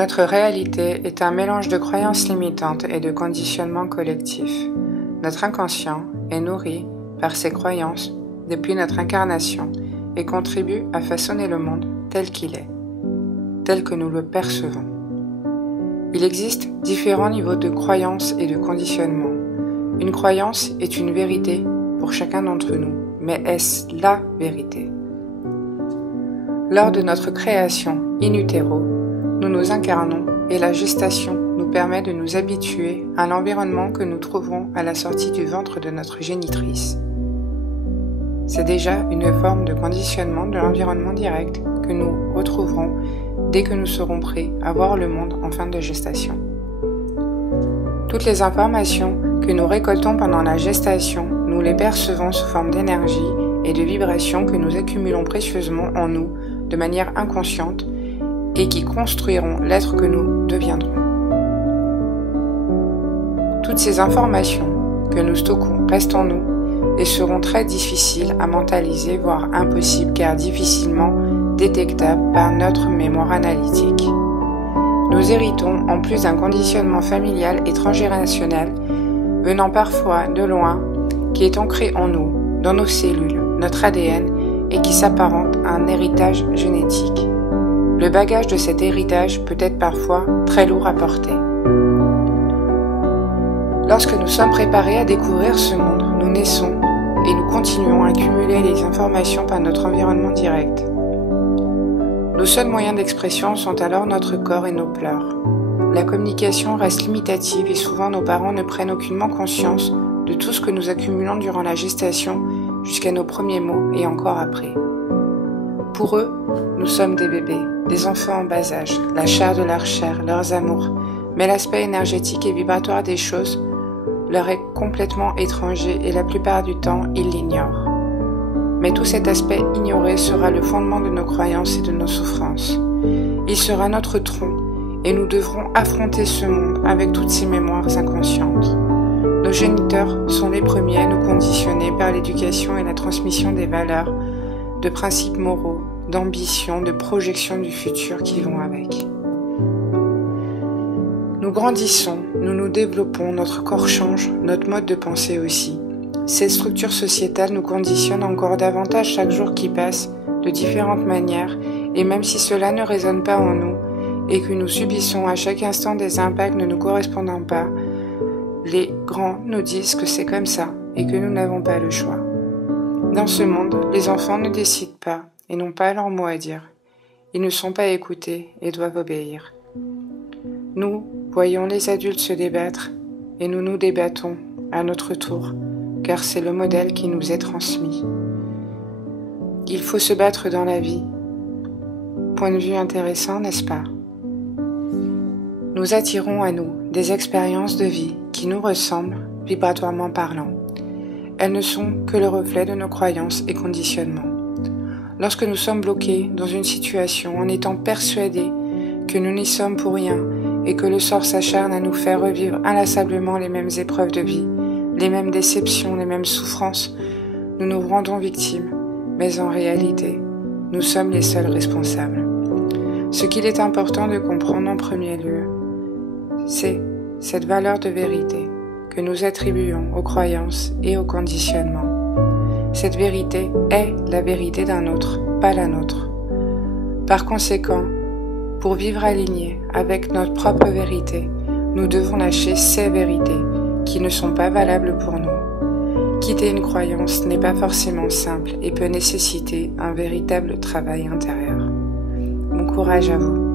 Notre réalité est un mélange de croyances limitantes et de conditionnements collectifs. Notre inconscient est nourri par ces croyances depuis notre incarnation et contribue à façonner le monde tel qu'il est, tel que nous le percevons. Il existe différents niveaux de croyances et de conditionnement. Une croyance est une vérité pour chacun d'entre nous, mais est-ce la vérité? Lors de notre création in utero, nous nous incarnons et la gestation nous permet de nous habituer à l'environnement que nous trouverons à la sortie du ventre de notre génitrice. C'est déjà une forme de conditionnement de l'environnement direct que nous retrouverons dès que nous serons prêts à voir le monde en fin de gestation. Toutes les informations que nous récoltons pendant la gestation, nous les percevons sous forme d'énergie et de vibrations que nous accumulons précieusement en nous de manière inconsciente et qui construiront l'être que nous deviendrons. Toutes ces informations que nous stockons restent en nous et seront très difficiles à mentaliser, voire impossibles car difficilement détectables par notre mémoire analytique. Nous héritons en plus d'un conditionnement familial et transgénérationnel venant parfois de loin qui est ancré en nous, dans nos cellules, notre ADN et qui s'apparente à un héritage génétique. Le bagage de cet héritage peut être parfois très lourd à porter. Lorsque nous sommes préparés à découvrir ce monde, nous naissons et nous continuons à accumuler les informations par notre environnement direct. Nos seuls moyens d'expression sont alors notre corps et nos pleurs. La communication reste limitative et souvent nos parents ne prennent aucunement conscience de tout ce que nous accumulons durant la gestation jusqu'à nos premiers mots et encore après. Pour eux, nous sommes des bébés, des enfants en bas âge, la chair de leur chair, leurs amours, mais l'aspect énergétique et vibratoire des choses leur est complètement étranger et la plupart du temps, ils l'ignorent. Mais tout cet aspect ignoré sera le fondement de nos croyances et de nos souffrances. Il sera notre tronc et nous devrons affronter ce monde avec toutes ces mémoires inconscientes. Nos géniteurs sont les premiers à nous conditionner par l'éducation et la transmission des valeurs, de principes moraux, d'ambition, de projection du futur qui vont avec. Nous grandissons, nous nous développons, notre corps change, notre mode de pensée aussi. Cette structure sociétale nous conditionne encore davantage chaque jour qui passe, de différentes manières, et même si cela ne résonne pas en nous, et que nous subissons à chaque instant des impacts ne nous correspondant pas, les grands nous disent que c'est comme ça, et que nous n'avons pas le choix. Dans ce monde, les enfants ne décident pas, et n'ont pas leur mot à dire. Ils ne sont pas écoutés et doivent obéir. Nous voyons les adultes se débattre et nous nous débattons à notre tour, car c'est le modèle qui nous est transmis. Il faut se battre dans la vie. Point de vue intéressant, n'est-ce pas? Nous attirons à nous des expériences de vie qui nous ressemblent, vibratoirement parlant. Elles ne sont que le reflet de nos croyances et conditionnements. Lorsque nous sommes bloqués dans une situation en étant persuadés que nous n'y sommes pour rien et que le sort s'acharne à nous faire revivre inlassablement les mêmes épreuves de vie, les mêmes déceptions, les mêmes souffrances, nous nous rendons victimes, mais en réalité, nous sommes les seuls responsables. Ce qu'il est important de comprendre en premier lieu, c'est cette valeur de vérité que nous attribuons aux croyances et aux conditionnements. Cette vérité est la vérité d'un autre, pas la nôtre. Par conséquent, pour vivre alignés avec notre propre vérité, nous devons lâcher ces vérités qui ne sont pas valables pour nous. Quitter une croyance n'est pas forcément simple et peut nécessiter un véritable travail intérieur. Bon courage à vous.